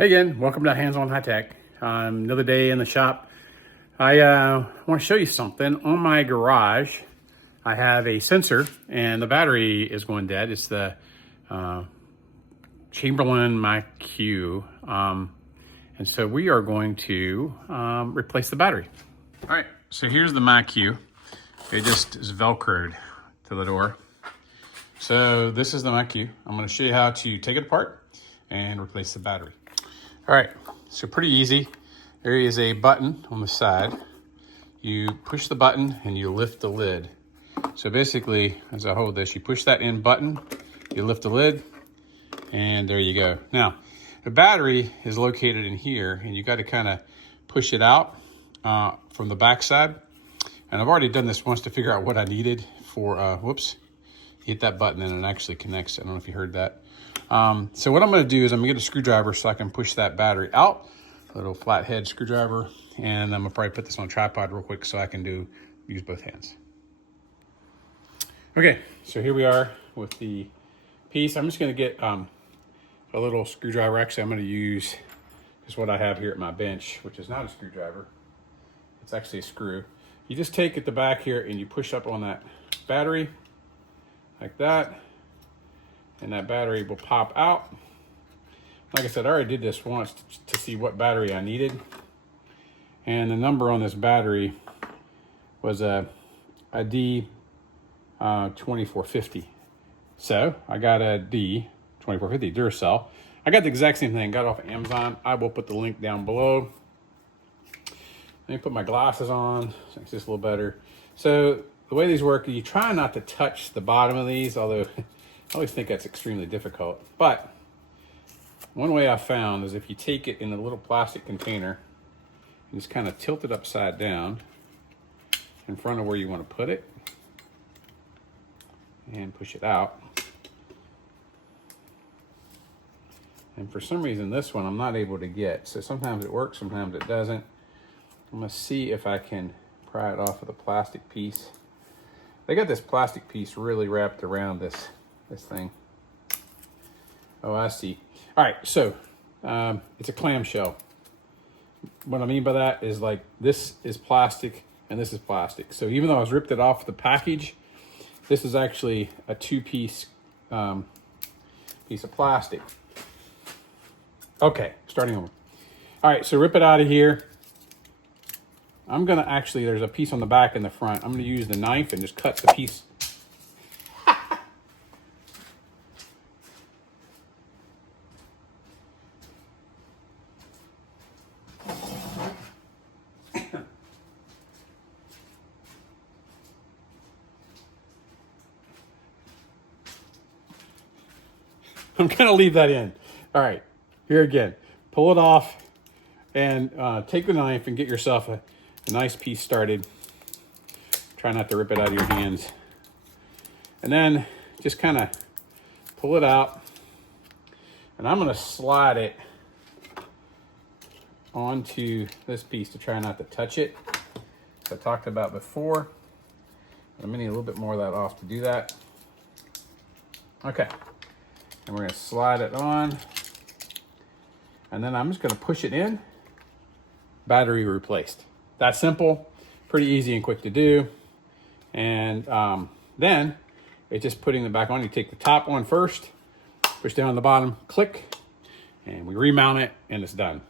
Hey again, welcome to Hands On High Tech. Another day in the shop. I want to show you something. On my garage, I have a sensor and the battery is going dead. It's the Chamberlain MyQ. And so we are going to replace the battery. All right, so here's the MyQ. It just is Velcroed to the door. So this is the MyQ. I'm going to show you how to take it apart and replace the battery. All right, so pretty easy. There is a button on the side. You push the button and you lift the lid. So basically, as I hold this, you push that in button, you lift the lid, and there you go. Now, the battery is located in here, and you got to kind of push it out from the back side. And I've already done this once to figure out what I needed for, whoops, hit that button and it actually connects. I don't know if you heard that. So what I'm going to do is I'm going to get a screwdriver so I can push that battery out, a little flathead screwdriver, and I'm going to probably put this on a tripod real quick so I can use both hands. Okay, so here we are with the piece. I'm just going to get a little screwdriver. Actually, I'm going to use just what I have here at my bench, which is not a screwdriver. It's actually a screw. You just take at the back here and you push up on that battery like that. And that battery will pop out. Like I said, I already did this once to see what battery I needed. And the number on this battery was a D2450. So I got a D2450 Duracell. I got the exact same thing, got it off of Amazon. I will put the link down below. Let me put my glasses on, so it's just a little better. So the way these work, you try not to touch the bottom of these, although I always think that's extremely difficult. But one way I found is if you take it in a little plastic container and just kind of tilt it upside down in front of where you want to put it and push it out. And for some reason this one I'm not able to get. So sometimes it works, sometimes it doesn't. I'm going to see if I can pry it off with a plastic piece. They got this plastic piece really wrapped around this thing. Oh, I see. All right, so it's a clamshell. What I mean by that is like this is plastic and this is plastic. So even though I was ripped it off the package, this is actually a two-piece piece of plastic. Okay, starting over. All right, so rip it out of here. I'm gonna actually, there's a piece on the back and the front. I'm gonna use the knife and just cut the piece. I'm gonna leave that in. All right, here again. Pull it off and take the knife and get yourself a nice piece started. Try not to rip it out of your hands. And then just kind of pull it out. And I'm gonna slide it onto this piece to try not to touch it. As I talked about before. I'm gonna need a little bit more of that off to do that. Okay. And we're gonna slide it on. And then I'm just gonna push it in. Battery replaced. That's simple, pretty easy and quick to do. And then it's just putting it back on. You take the top one first, push down on the bottom, click, and we remount it and it's done.